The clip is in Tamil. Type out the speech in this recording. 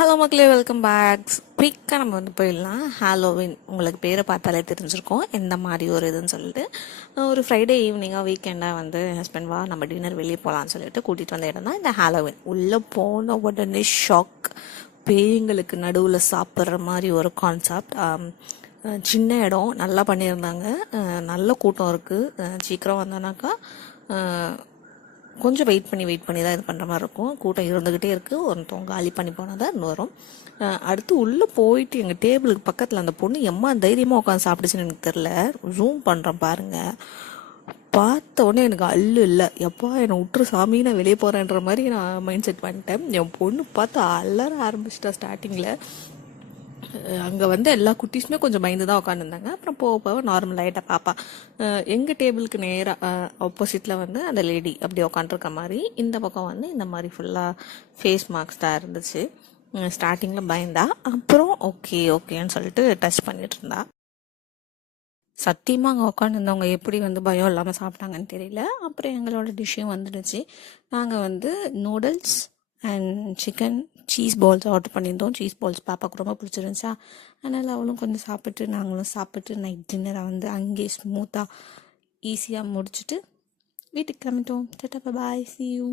ஹலோ மக்களே வெல்கம் பேக்ஸ் குயிக்காக நம்ம வந்து போயிடலாம். ஹாலோவின் உங்களுக்கு பேரை பார்த்தாலே தெரிஞ்சிருக்கோம். எந்த மாதிரி ஒரு இதுன்னு சொல்லிட்டு. ஒரு ஃப்ரைடே ஈவினிங்காக வீக்கெண்டாக வந்து ஹஸ்பண்ட் வா நம்ம டின்னர் வெளியே போகலான்னு சொல்லிட்டு கூட்டிகிட்டு வந்த இடம் தான் இந்த ஹாலோவின் உள்ளே போன உடனே ஷாக் பேய்ங்களுக்கு நடுவில் சாப்பிட்ற மாதிரி ஒரு கான்செப்ட் சின்ன இடம் நல்லா பண்ணியிருந்தாங்க. நல்ல கூட்டம் இருக்குது சீக்கிரம் வந்தோன்னாக்கா கொஞ்சம் வெயிட் பண்ணி வெயிட் பண்ணி தான் இது பண்ணுற மாதிரி இருக்கும். கூட்டம் இருந்துக்கிட்டே இருக்குது ஒருத்தவங்க காலி பண்ணி போனால் தான் இன்னும் வரும். அடுத்து உள்ளே போயிட்டு எங்கள் டேபிளுக்கு பக்கத்தில் அந்த பொண்ணு எம்மா தைரியமாக உட்காந்து சாப்பிடுச்சுன்னு எனக்கு தெரில ஜூம் பண்ணுறேன் பாருங்கள் பார்த்த உடனே எனக்கு அல்லு இல்லை. எப்பா என்னை விட்டுரு சாமி நான் வெளியே போகிறேன்ற மாதிரி நான் மைண்ட் செட் பண்ணிட்டேன். என் பொண்ணு பார்த்து அலற ஆரம்பிச்சிட்டா ஸ்டார்டிங்கில் அங்கே வந்து எல்லா குட்டீஸுமே கொஞ்சம் பயந்து தான் உட்காந்துருந்தாங்க அப்புறம் போக போக நார்மல் ஆகிட்ட பாப்பா. எங்கள் டேபிளுக்கு நேராக ஆப்போசிட்டில் வந்து அந்த லேடி அப்படி உட்காந்துருக்க மாதிரி இந்த பக்கம் வந்து இந்த மாதிரி ஃபுல்லாக ஃபேஸ் மார்க்ஸ் தான் இருந்துச்சு. ஸ்டார்டிங்கில் பயந்தா. அப்புறம் ஓகே ஓகேன்னு சொல்லிட்டு டச் பண்ணிட்டு இருந்தா. சத்தியமாக அங்கே உட்காந்துருந்தவங்க எப்படி வந்து பயம் இல்லாமல் சாப்பிட்டாங்கன்னு தெரியல. அப்புறம் எங்களோட டிஷ்ஷும் வந்துடுச்சு. நாங்கள் வந்து noodles and chicken cheese balls order பண்ணியிருந்தோம். சீஸ் பால்ஸ் பாப்பாவுக்கு ரொம்ப பிடிச்சிருந்துச்சா? அதனால் அவளும் கொஞ்சம் சாப்பிட்டு நாங்களும் சாப்பிட்டு நைட் டின்னரை வந்து அங்கேயே ஸ்மூத்தாக ஈஸியாக முடிச்சுட்டு வீட்டுக்கு கிளம்பிட்டோம். Ta-ta bye C you